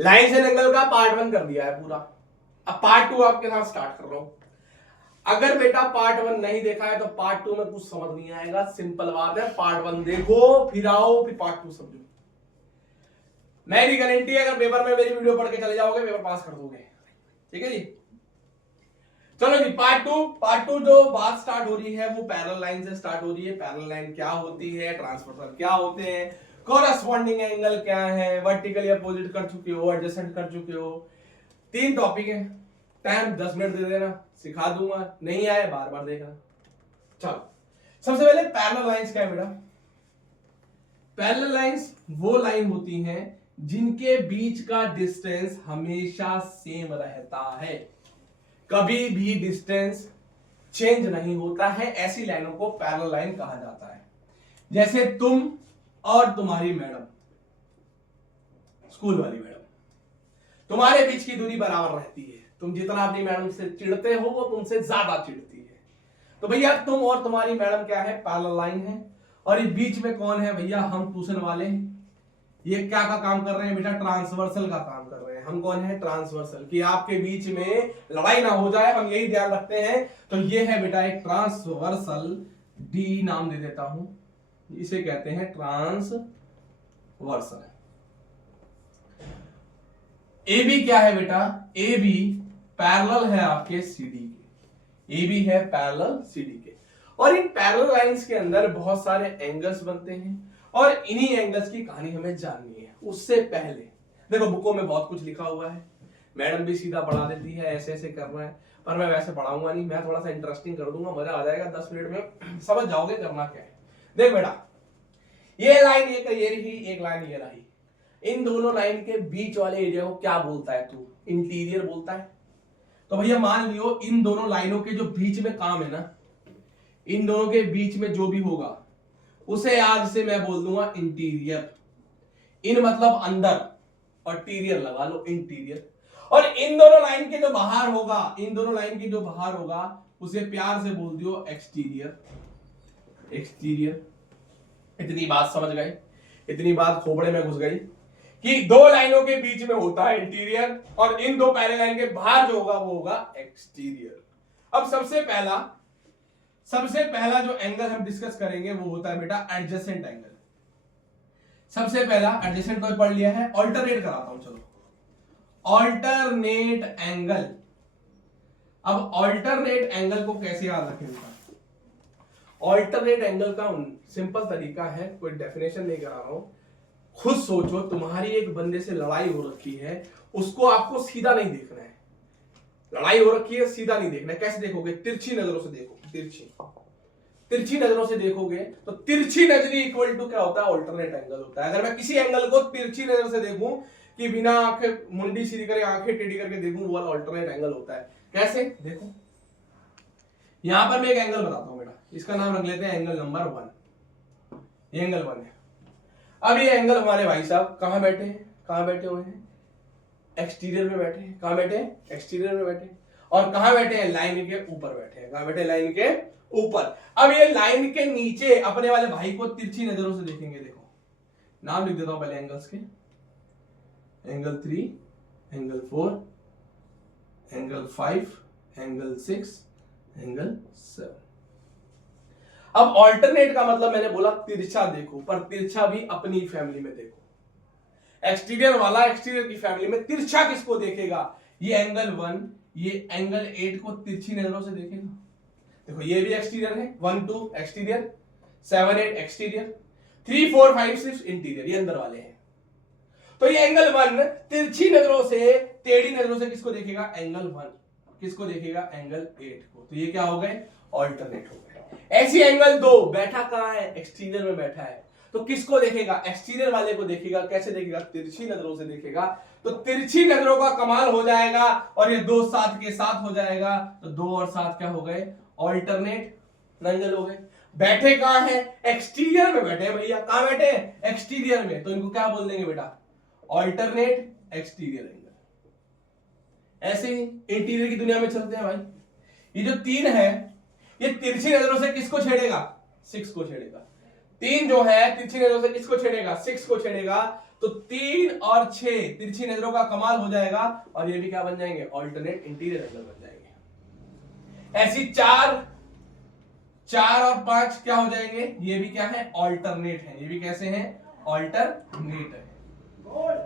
Lines and angle का part 1 कर दिया है पूरा। अब पार्ट 2 आपके साथ स्टार्ट कर रहा हूं। अगर बेटा पार्ट 1 नहीं देखा है तो पार्ट 2 में कुछ समझ नहीं आएगा। सिंपल बात है, पार्ट 1 देखो, फिर आओ, फिर पार्ट 2 समझो। मेरी गारंटी है, अगर पेपर में मेरी वीडियो पढ़ के चले जाओगे पेपर पास कर दोगे। ठीक है जी, चलो जी। पार्ट टू जो बात स्टार्ट हो रही है वो पैरेलल लाइन से स्टार्ट हो रही है। पैरेलल लाइन क्या होती है, ट्रांसवर्सल क्या होते हैं, कोरस्पॉन्डिंग एंगल क्या है, वर्टिकली अपोजिट कर चुके हो, एडजेसेंट कर चुके हो। 3 टॉपिक है। टाइम 10 मिनट दे देना, सिखा दूंगा। नहीं आए बार बार देखना। चलो, सबसे पहले पैरेलल लाइंस क्या है बेटा? पैरेलल लाइंस वो लाइन होती हैं जिनके बीच का डिस्टेंस हमेशा सेम रहता है, कभी भी डिस्टेंस चेंज नहीं होता है। ऐसी लाइनों को पैरेलल लाइन कहा जाता है। जैसे तुम और तुम्हारी मैडम, स्कूल वाली मैडम, तुम्हारे बीच की दूरी बराबर रहती है। तुम जितना अपनी मैडम से चिढ़ते हो वो तुमसे ज्यादा चिढ़ती है। तो भैया तुम और तुम्हारी मैडम क्या है? पैरेलल लाइन है। और इस बीच में कौन है भैया? हम ट्यूशन वाले हैं। ये क्या का काम कर रहे हैं बेटा? ट्रांसवर्सल का काम कर रहे हैं। हम कौन है? ट्रांसवर्सल। कि आपके बीच में लड़ाई ना हो जाए, हम यही ध्यान रखते हैं। तो ये है बेटा एक ट्रांसवर्सल, डी नाम दे देता हूं, इसे कहते हैं ट्रांसवर्सल। ए बी क्या है बेटा? ए बी पैरेलल है आपके सीडी के। ए बी है पैरेलल सीडी के। और इन पैरेलल लाइंस के अंदर बहुत सारे एंगल्स बनते हैं और इन्हीं एंगल्स की कहानी हमें जाननी है। उससे पहले देखो, बुकों में बहुत कुछ लिखा हुआ है, मैडम भी सीधा पढ़ा देती है, ऐसे ऐसे करना है, पर मैं वैसे पढ़ाऊंगा नहीं। मैं थोड़ा सा इंटरेस्टिंग कर दूंगा, मजा आ जाएगा। 10 मिनट में समझ जाओगे करना क्या है। देख बेटा, ये लाइन ये रही, एक लाइन ये रही। इन दोनों लाइन के बीच वाले एरिया को क्या बोलता है तू? इंटीरियर बोलता है। तो भैया मान लियो, इन दोनों लाइनों के जो बीच में काम है ना, इन दोनों के बीच में जो भी होगा उसे आज से मैं बोल दूंगा इंटीरियर। इन मतलब अंदर, और टीरियर लगा लो, इंटीरियर। और इन दोनों लाइन के जो बाहर होगा, इन दोनों लाइन के जो बाहर होगा उसे प्यार से बोल दियो एक्सटीरियर। एक्सटीरियर। इतनी बात समझ गए? इतनी बात खोपड़े में घुस गई कि दो लाइनों के बीच में होता है इंटीरियर और इन दो पैरेलल लाइन के बाहर जो होगा वो होगा एक्सटीरियर। अब सबसे पहला जो एंगल हम डिस्कस करेंगे वो होता है बेटा एडजेसेंट एंगल। सबसे पहला एडजेसेंट तो पढ़ लिया है, ऑल्टरनेट कराता हूं। चलो, ऑल्टरनेट एंगल। अब ऑल्टरनेट एंगल को कैसे याद रखेंगे? ऑल्टरनेट एंगल का सिंपल तरीका है, कोई डेफिनेशन नहीं करा रहा हूं, खुद सोचो। तुम्हारी एक बंदे से लड़ाई हो रखी है, उसको आपको सीधा नहीं देखना है। लड़ाई हो रखी है, सीधा नहीं देखना है। कैसे देखोगे? तिरछी नजरों से देखो। तिरछी नजरों से देखोगे तो तिरछी नजरी इक्वल टू क्या होता है? ऑल्टरनेट एंगल होता है। अगर मैं किसी एंगल को तिरछी नजर से देखूं, कि बिना आंखें मुंडी सीधी करके आंखें टेढ़ी करके देखूं, वो वाला ऑल्टरनेट एंगल होता है। कैसे? देखो, यहां पर मैं एक एंगल बताता हूं बेटा, इसका नाम रख लेते हैं एंगल नंबर 1। ये एंगल 1 है। अब ये एंगल हमारे भाई साहब कहां बैठे हैं? कहां बैठे हुए हैं? एक्सटीरियर में बैठे हैं। कहां बैठे हैं? एक्सटीरियर में बैठे हैं। और कहां बैठे हैं? लाइन के ऊपर बैठे हैं। कहां बैठे? लाइन के ऊपर। अब ये लाइन के नीचे अपने वाले भाई को तिरछी नजरों से देखेंगे। देखो, नाम लिख देता हूं पहले एंगल्स के। Angle 3, angle 4, angle 5, angle 6, angle 7। अब ऑल्टरनेट का मतलब मैंने बोला तिरछा देखो, पर तिरछा भी अपनी फैमिली में देखो। एक्सटीरियर वाला एक्सटीरियर की फैमिली में तिरछा किसको देखेगा? ये एंगल 1, ये एंगल 8 को तिरछी नजरों से देखेगा। देखो, ये भी एक्सटीरियर है, 1 2 एक्सटीरियर, 7 8 एक्सटीरियर, 3 4 5 6 इंटीरियर, ये अंदर वाले हैं। तो ये एंगल 1 तिरछी नजरों से, टेढ़ी नजरों से किसको देखेगा? एंगल 1। किसको देखेगा? एंगल 8 को। तो ये क्या हो गए? ऑल्टरनेट हो गए। ऐसी एंगल 2 बैठा कहां है? एक्सटीरियर में बैठा है। तो किसको देखेगा? एक्सटीरियर वाले को देखेगा। कैसे देखेगा? तिरछी नजरों से देखेगा। तो तिरछी नजरों का कमाल हो जाएगा और ये 2 7 के साथ हो जाएगा। तो 2 और 7 क्या हो गए? ऑल्टरनेट एंगल हो गए। बैठे कहां है? एक्सटीरियर में बैठे हैं भैया। कहां बैठे हैं? एक्सटीरियर में। तो इनको क्या बोल देंगे बेटा? Alternate exterior angle. ऐसे ही इंटीरियर की दुनिया में चलते हैं भाई। ये जो 3 है, ये तिरछी नजरों से किसको छेड़ेगा? 6 को छेड़ेगा। 3 जो है तिरछी नजरों से किसको छेड़ेगा? 6 को छेड़ेगा। तो 3 और 6 तिरछी नजरों का कमाल हो जाएगा और ये भी क्या बन जाएंगे, ऑल्टरनेट इंटीरियर एंगल बन जाएंगे। ऐसी 4 और 5 क्या हो जाएंगे, ये भी क्या है, ऑल्टरनेट है। ये भी कैसे हैं, ऑल्टरनेट है।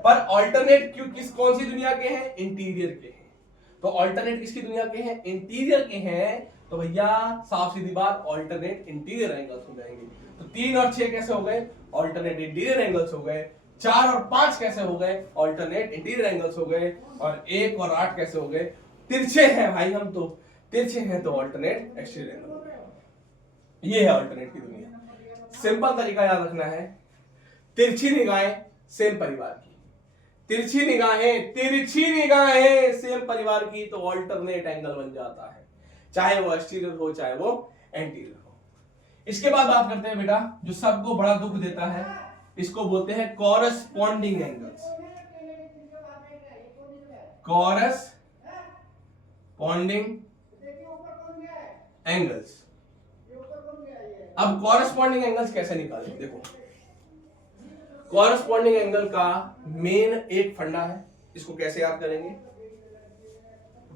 पर ऑल्टरनेट क्यों, कौन सी दुनिया के हैं, इंटीरियर के हैं। तो ऑल्टरनेट किसकी दुनिया के हैं, इंटीरियर के हैं। तो भैया साफ सीधी बात, ऑल्टरनेट इंटीरियर एंगल्स हो जाएंगे। तो 3 और 6 कैसे हो गए, ऑल्टरनेट इंटीरियर एंगल्स हो गए। 4 और 5 कैसे हो गए, ऑल्टरनेट इंटीरियर एंगल्स हो गए। और 1 और 8 कैसे हो गए, तिरछे हैं भाई हम तो, तिरछे हैं तो ऑल्टरनेट एक्सटीरियर एंगल हो गए। ये है ऑल्टरनेट की दुनिया। सिंपल तरीका याद रखना है, तिरछी निगाहें सेम परिवार की, तिरछी निगाहें सेम परिवार की, तो ऑल्टरनेट एंगल बन जाता है, चाहे वो एक्सटीरियर हो चाहे वो एंटीरियर हो। इसके बाद बात करते हैं बेटा, जो सबको बड़ा दुख देता है, इसको बोलते हैं कॉरस्पॉन्डिंग एंगल्स। Corresponding angles. अब कॉरस्पॉन्डिंग एंगल्स कैसे निकालें, देखो कॉरस्पॉन्डिंग एंगल का मेन एक फंडा है, इसको कैसे याद करेंगे,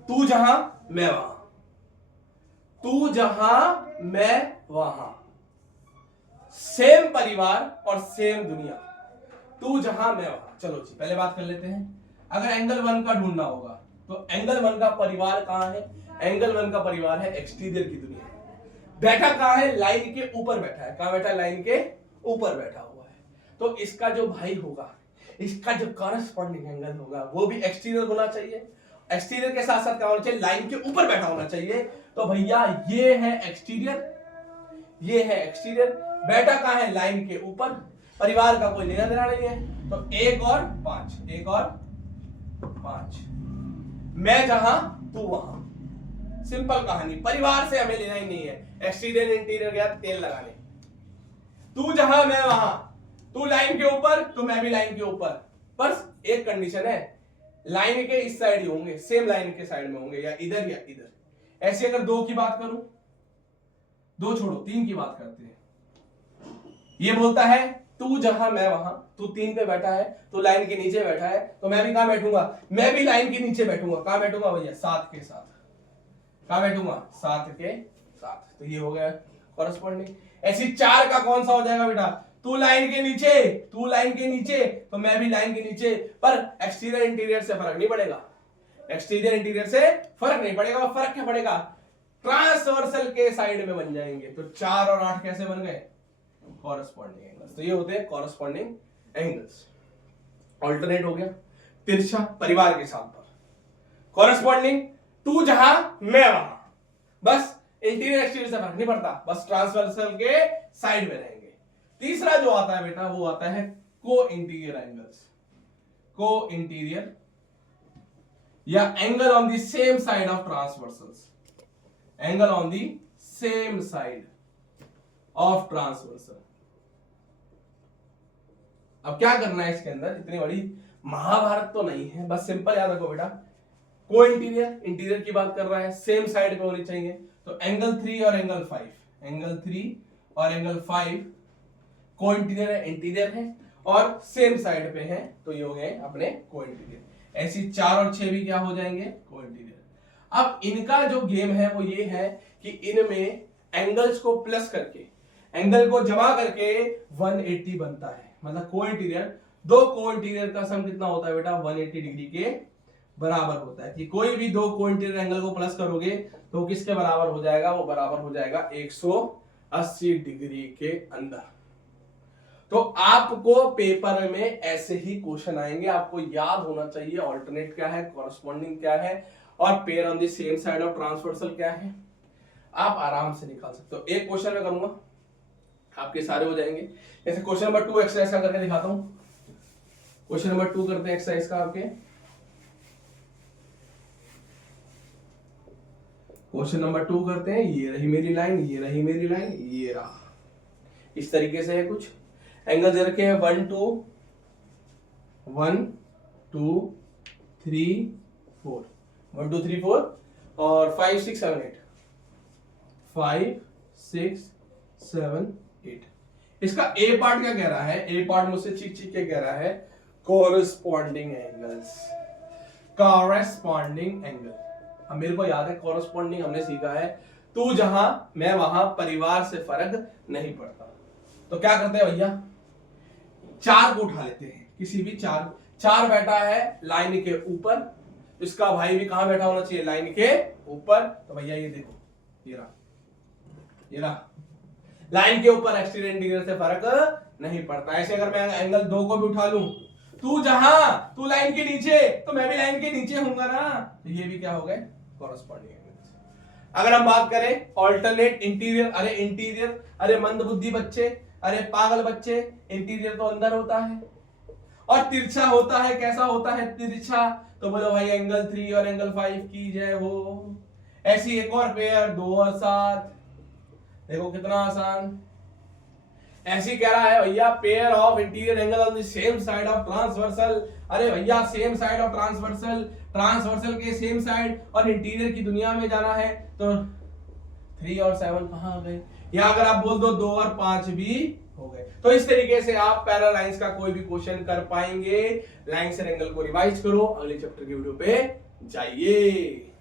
तू जहां मैं वहां, तू जहां मैं वहां, सेम परिवार और सेम दुनिया, तू जहां मैं वहां। चलो जी पहले बात कर लेते हैं, अगर एंगल 1 का ढूंढना होगा तो एंगल 1 का परिवार कहां है, एंगल 1 का परिवार है एक्सटीरियर की दुनिया। बैठा कहां है, लाइन के ऊपर बैठा है, कहां बैठा है, लाइन के ऊपर बैठा हुआ है। तो इसका जो भाई होगा, इसका जो कॉरस्पॉन्डिंग एंगल होगा वो भी एक्सटीरियर होना चाहिए, एक्सटीरियर के साथ साथ क्या होना चाहिए, लाइन के ऊपर बैठा होना चाहिए। तो भैया ये है एक्सटीरियर, ये है एक्सटीरियर, बैठा कहां है, लाइन के ऊपर, परिवार का कोई लेना देना नहीं है। तो 1 और 5, 1 और 5, मैं जहां तू वहां, सिंपल कहानी, परिवार से हमें लेना ही नहीं है, एक्सटीरियर इंटीरियर गया तेल लगाने, तू जहां मैं वहां, तू लाइन के ऊपर तो मैं भी लाइन के ऊपर, बस एक कंडीशन है, लाइन के इस साइड ही होंगे, सेम लाइन के साइड में होंगे, या इधर या इधर। ऐसे अगर 2 की बात करूं, 2 छोड़ो 3 की बात करते हैं, ये बोलता है तू जहां मैं वहां, तू 3 पे बैठा है, तू लाइन के नीचे बैठा है, तो मैं भी कहां बैठूंगा, मैं भी लाइन के नीचे बैठूंगा, कहां बैठूंगा भैया, 7 के साथ, कहां बैठूंगा, 7 के साथ। तो ये हो गया कॉरस्पॉन्डिंग। ऐसी 4 का कौन सा हो जाएगा बेटा, तू लाइन के नीचे, तू लाइन के नीचे तो मैं भी लाइन के नीचे, पर एक्सटीरियर इंटीरियर से फर्क नहीं पड़ेगा, एक्सटीरियर इंटीरियर से फर्क नहीं पड़ेगा। फर्क क्या पड़ेगा, ट्रांसवर्सल के साइड में बन जाएंगे। तो 4 और 8 कैसे बन गए, कॉरस्पॉन्डिंग एंगल्स। तो ये होते हैं कॉरस्पॉन्डिंग एंगल्स। ऑल्टरनेट हो गया, तिरछा परिवार के साथ पर, कॉरस्पॉन्डिंग तू जहां मैं वहां, बस इंटीरियर एक्सटीरियर से फर्क नहीं पड़ता, बस ट्रांसवर्सल के साइड में रहेंगे। तीसरा जो आता है बेटा वो आता है co interior angles, co interior या angle on the same side of transversals, angle on the same side of transversal. अब क्या करना है इसके अंदर, इतनी बड़ी महाभारत तो नहीं है, बस सिंपल याद रखो बेटा, को इंटीरियर, इंटीरियर की बात कर रहा है, सेम साइड पे होनी चाहिए। तो एंगल 3 और एंगल 5, एंगल 3 और एंगल 5 को इंटीरियर है, इंटीरियर है और सेम साइड पे है, तो ये हो गए अपने को इंटीरियर। ऐसी 4 और 6 भी क्या हो जाएंगे, को इंटीरियर। अब इनका जो गेम है वो ये है कि इनमें एंगल्स को प्लस करके, एंगल को जमा करके 180 बनता है, मतलब को इंटीरियर, 2 को इंटीरियर का सम कितना होता है बेटा, 180 डिग्री के बराबर होता है। कि कोई भी 2 को इंटीरियर एंगल को प्लस करोगे तो किसके बराबर हो जाएगा, वो बराबर हो जाएगा 180 डिग्री के अंदर। तो आपको पेपर में ऐसे ही क्वेश्चन आएंगे, आपको याद होना चाहिए ऑल्टरनेट क्या है, कॉरस्पॉन्डिंग क्या है और pair on the same side of transversal क्या है, आप आराम से निकाल सकते हो। एक क्वेश्चन में करूंगा, आपके सारे हो जाएंगे। जैसे क्वेश्चन नंबर 2 एक्सरसाइज का करके दिखाता हूं। क्वेश्चन नंबर 2 करते हैं एक्सरसाइज का आपके। क्वेश्चन नंबर 2 करते हैं, ये रही मेरी लाइन, ये रही मेरी लाइन, ये रहा, इस तरीके से है कुछ। एंगल दे रखे हैं 1 2 1 2 3 4, 1 2 3 4 और 5 6 7 8, 5 6 7 8। इसका ए पार्ट क्या कह रहा है, ए पार्ट मुझसे चीख चीख के कह रहा है कोरस्पॉन्डिंग एंगल्स, कॉरेस्पॉन्डिंग एंगल। अब मेरे को याद है कॉरेस्पॉन्डिंग हमने सीखा है, तू जहां मैं वहां, परिवार से फर्क नहीं पड़ता। तो क्या करते हैं भैया, चार को उठा लेते हैं, किसी भी चार बैठा है लाइन के ऊपर, इसका भाई भी कहां बैठा होना चाहिए, लाइन के ऊपर। तो भैया ये देखो, ये रहा लाइन के ऊपर, एक्सटीरियर इंटीरियर से फर्क नहीं पड़ता। ऐसे अगर मैं एंगल 2 को भी उठा लूं, तू लाइन के नीचे तो मैं भी लाइन के नीचे होऊंगा ना, तो ये भी क्या हो गए, कॉरेस्पॉन्डिंग एंगल्स। अगर हम बात करें ऑल्टरनेट इंटीरियर, अरे इंटीरियर, अरे मंदबुद्धि बच्चे, अरे पागल बच्चे, इंटीरियर तो अंदर होता है और तिरछा होता है। कैसा होता है तिरछा, तो बोलो भाई एंगल 3 और एंगल 5 की जय हो। ऐसी एक और पेयर 2 और 7, देखो कितना आसान। ऐसी कह रहा है भैया pair of interior angle on the same side of transversal. अरे भैया same side of transversal, transversal के सेम साइड, और इंटीरियर की दुनिया में जाना है तो 3 और 7 कहां आ गए, या अगर आप बोल दो 2 और 5 भी हो गए। तो इस तरीके से आप पैरेलल लाइंस का कोई भी क्वेश्चन कर पाएंगे। लाइंस एंड एंगल को रिवाइज करो, अगले चैप्टर की वीडियो पे जाइए।